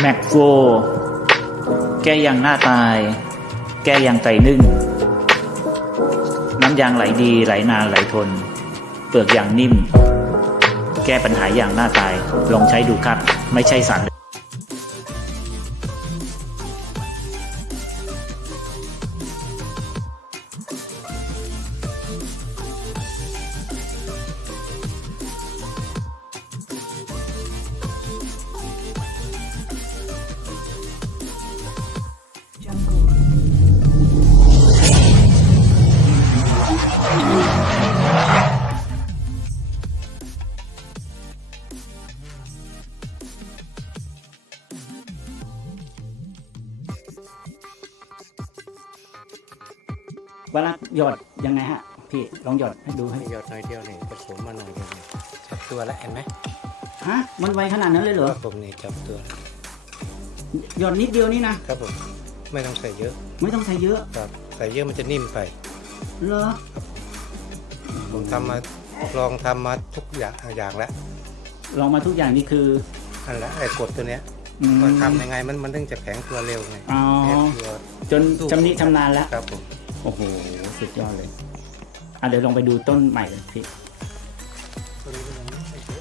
แม็กโฟแก้ยางหน้าตาย แก้ยางไตนึ่ง น้ำยางไหลดีไหลนานไหลทน เปลือกยางนิ่ม แก้ปัญหายางหน้าตาย ลองใช้ดูครับ ไม่ใช่สาร เวลาหยอดยังไงฮะพี่ลองหยอดให้ดูให้หยอดหน่อยเดียวนี่ผสมมาหน่อยเดียวนี่จับตัวแล้วเห็นไหมฮะมันไวขนาดนั้นเลยเหรอครับผมนี่จับตัวแล้วหยอดนิดเดียวนี่นะครับผมไม่ต้องใส่เยอะ ไม่ต้องใส่เยอะครับใส่เยอะมันจะนิ่มไปเหรอผมทำมาลองทำมาทุกอย่างอย่างแล้วลองมาทุกอย่างนี่คืออันละไอ้กดตัวเนี้ยอืมมันทำยังไงมันมันถึงจะแข็งตัวเร็วไงอ๋อแข็งตัวจนชำนิชำนาญแล้วครับผม โอ้โห สุดยอดเลย อะเดี๋ยวลองไปดูต้นใหม่เลยพี่ ตัวนี้มันยังไม่เยอะ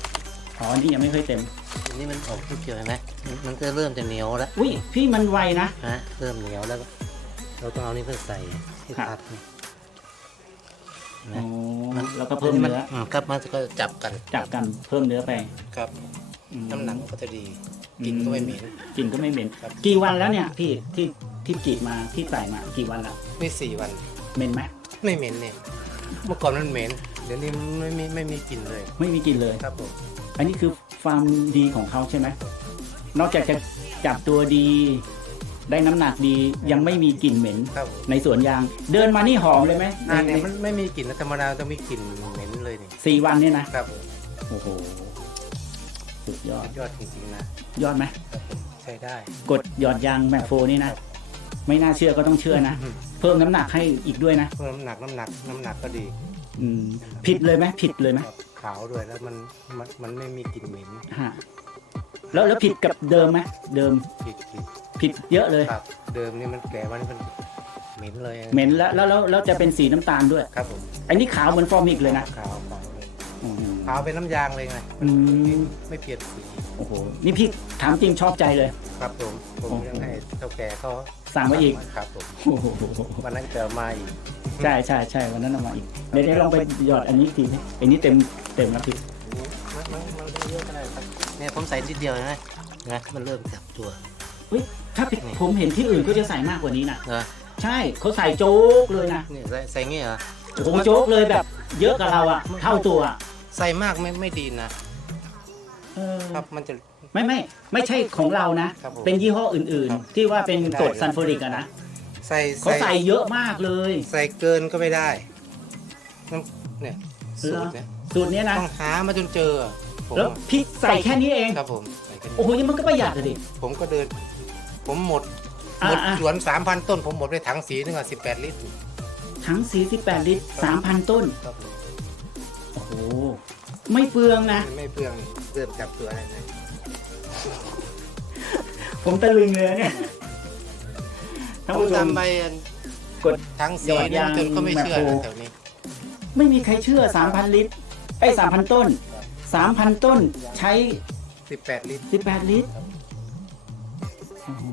อ๋อ นี่ยังไม่ค่อยเต็ม อันนี้มันออกที่เกี่ยวเห็นไหมมันก็เริ่มจะเหนียวแล้วอุ้ย พี่มันไวนะ ฮะเริ่มเหนียวแล้วก็เราต้องเอานี่เพื่อใส่ที่ครับตัดนี่อ๋อ แล้วก็เพิ่มเนื้อ มครับมันก็จับกันจับกันเพิ่มเนื้อไปครับอืมน้ำหนักมันก็จะดีกลินก็ไม่เหม็น กลิ่นก็ไม่เหม็น ครับ กี่วันแล้วเนี่ยพี่ที่ ที่กรีดมาที่ใส่มากี่วันแล้วนี่สี่วันเหม็นไหมไม่เหม็นเนี่ย เมื่อก่อนมันเหม็น เดี๋ยวนี้มันไม่มีไม่มีกลิ่นเลย ไม่มีกลิ่นเลย ครับผมอันนี้คือความดีของเขาใช่ไหมนอกจากจะจับตัวดี ได้น้ำหนักดียังไม่มีกลิ่นเหม็น ครับผมในสวนยาง เดินมานี่หอมเลยไหมอ่าเนี่ยในมันไม่มีกลิ่นนะธรรมดาต้องมีกลิ่นเหม็นเลยนี่สี่วันเนี่ยนะ ครับผมโอ้โห สุดยอดสุดยอดจริงๆนะยอดไหม ครับผมใช้ได้ กดหยอดยางแมคโฟนี่นะ ไม่น่าเชื่อก็ต้องเชื่อนะ เพิ่มน้ำหนักให้อีกด้วยนะ เพิ่มน้ำหนักน้ำหนักน้ำหนักก็ดีอืมผิดเลยไหมผิดเลยไหมครับขาวด้วยแล้วมันมันมันไม่มีกลิ่นเหม็นฮะแล้วแล้วผิดกับเดิมไหมเดิมผิดผิดผิดเยอะเลย ครับ เดิมนี่มันแก่วันนี้มันเหม็นเลยเหม็นแล้วแล้วแล้วแล้วจะเป็นสีน้ำตาลด้วย ครับผมอันนี้ขาวเหมือนฟอร์มิกเลยนะขาวขาวเลยอืม ขาวเป็นน้ำยางเลยไงอืม ไม่เปลี่ยนสีโอ้โหนี่พี่ถามจริงชอบใจเลย ครับผมผมโอ้โหยังให้เท่าแก่เขา สั่งมาอีกครับผมโอ้โหวันนั้นจะเอามาอีกใช่ใช่ใช่วันนั้นเอามาอีกเดี๋ยวเดี๋ยวลองไปหยอดอันนี้อีกทีนี่อันนี้เต็มเต็มแล้วพี่มันมันมันได้เยอะก็ได้ครับเนี่ยผมใส่นิดเดียวนะนะมันเริ่มจับตัวถ้าพี่ผมเห็นที่อื่นก็จะใส่มากกว่านี้นะเนอะใช่เขาใส่โจ๊กเลยนะนี่ใส่ใส่เงี้ยเหรอโอ้โหโจ๊กเลยแบบเยอะกับเราอะเท่าตัวอะใส่มากไม่ไม่ดีนะเออ ครับมันจะ ไม่ไม่ไม่ใช่ของเรานะ ครับผมเป็นยี่ห้ออื่น ครับๆ ที่ว่าเป็นกรดซัลฟูริกอะนะใส่เขาใส่เยอะมากเลย ใส่เกินก็ไม่ได้น้ำเนี่ยสูตรเนี่ยสูตรเนี้ยนะ ต้องหามาจนเจอผมแล้วพี่ใส่แค่นี้เอง ครับผมใส่แค่นี้ โอ้โหยังมันก็ประหยัดเลยดิ ผมก็เดิน ผมหมด อะหมดอะสวนสามพันต้น ผมหมดไปถังสีนึงอะสิบแปดลิตรทั้ง48 ลิตร 3,000 ต้น ครับผมโอ้โห ไม่เปลืองนะ ไม่เปลืองเริ่มจับตัวอะไรนะผมตะลึงเลยเนี่ยท่านผมผู้ชม ทำไปอันกดทั้งหยสีอดนี่ยางจนก็ไม่เชื่อแมคโคร นะแถวนี้ ไม่มีใครเชื่อ 3,000 ลิตรไอ้ย3,000 ต้น 3,000 ต้นใช้ สิบแปดลิตร18 ลิตรโอ้โห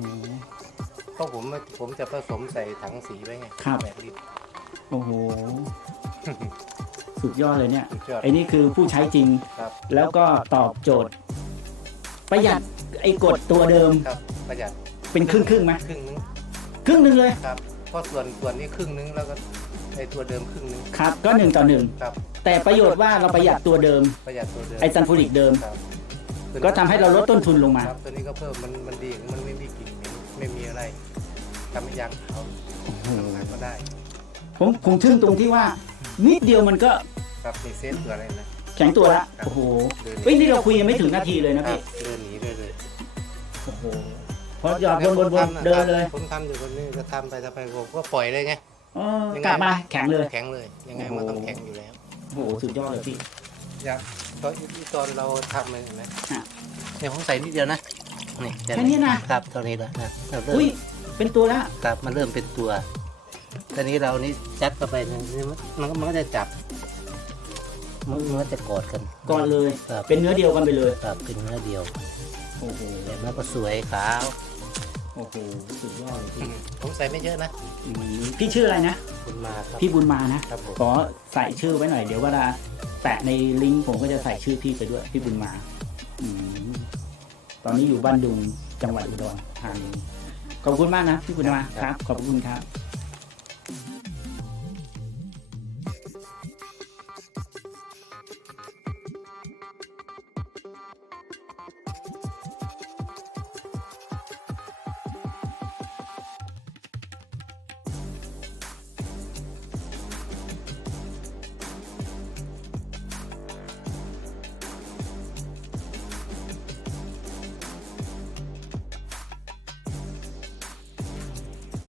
เพราะผมผมจะผสมใส่ถังสีไว้ไงครับ แปดลิตรโอ้โห สุดยอดเลยเนี่ยสุดยอด ไอ้นี่คือผู้ใช้จริง ครับแล้วก็ตอบโจทย์ ประหยัดไอ้กดตัวเดิมครับประหยัดเป็นครึ่งครึ่งๆไหมครึ่งนึงครึ่งหนึ่งเลยครับเพราะส่วนส่วนนี้ครึ่งนึงแล้วก็ไอตัวเดิมครึ่งนึงครับ ก็หนึ่งต่อหนึ่งครับ แต่ประโยชน์ว่าเราประหยัดตัวเดิม ประหยัดตัวเดิมไอ้ซันฟูริกเดิม ครับก็ทำให้เราลดต้นทุนลงมา ครับตัวนี้ก็เพิ่มมันมันดีมันไม่มีกลิ่นเหม็นไม่มีอะไรทำให้ยางขาวทำงานก็ได้ ผมผมทึ่งตรงที่ว่า นิดเดียวมันก็ครับมีเซฟตัวอะไรนะแข็งตัวละโอ้โหเฮ้ยนี่เราคุยยังไม่ถึงนาทีเลยนะครัพี่บเดินหนีด้วยเลยโอ้โหพอหยอดวนวนวนเดินเลยผมทำอยู่คนนี้จะทำไปทำไปผมก็ปล่อยเลยไงเออกลับมาแข็งเลยแข็งเลย ยังไงมันต้องแข็งอยู่แล้วโอ้โหสุดยอดเลยพี่อยากตอนตอนเราทำเลยเห็นไหมฮะเนี่ยผมใส่นิดเดียวนะนี่แค่นี้นะครับเท่านี้แล้วนะเราเริ่มอุ้ยเป็นตัวละครับมันเริ่มเป็นตัว ตอนนี้เรานี่จัดเข้าไปเนี่ยมันก็มันก็จะจับ มันมันก็จะกอดกันก่อนเลย ครับเป็นเนื้อเดียวกันไปเลย ครับเป็นเนื้อเดียวโอ้โหแบบนั้นก็สวยขาวโอ้โห สุดยอดเลยพี่ผมใส่ไม่เยอะนะอืมพี่ชื่ออะไรนะ คุณมาครับพี่บุญมานะ ครับผมขอใส่ชื่อไว้หน่อยเดี๋ยวเวลาแปะในลิงก์ผมก็จะใส่ชื่อพี่ไปด้วยพี่บุญมาอืมตอนนี้อยู่บ้านดุงจังหวัดอุดรธานีขอบคุณมากนะพี่บุญมาครับ ขอบคุณครับ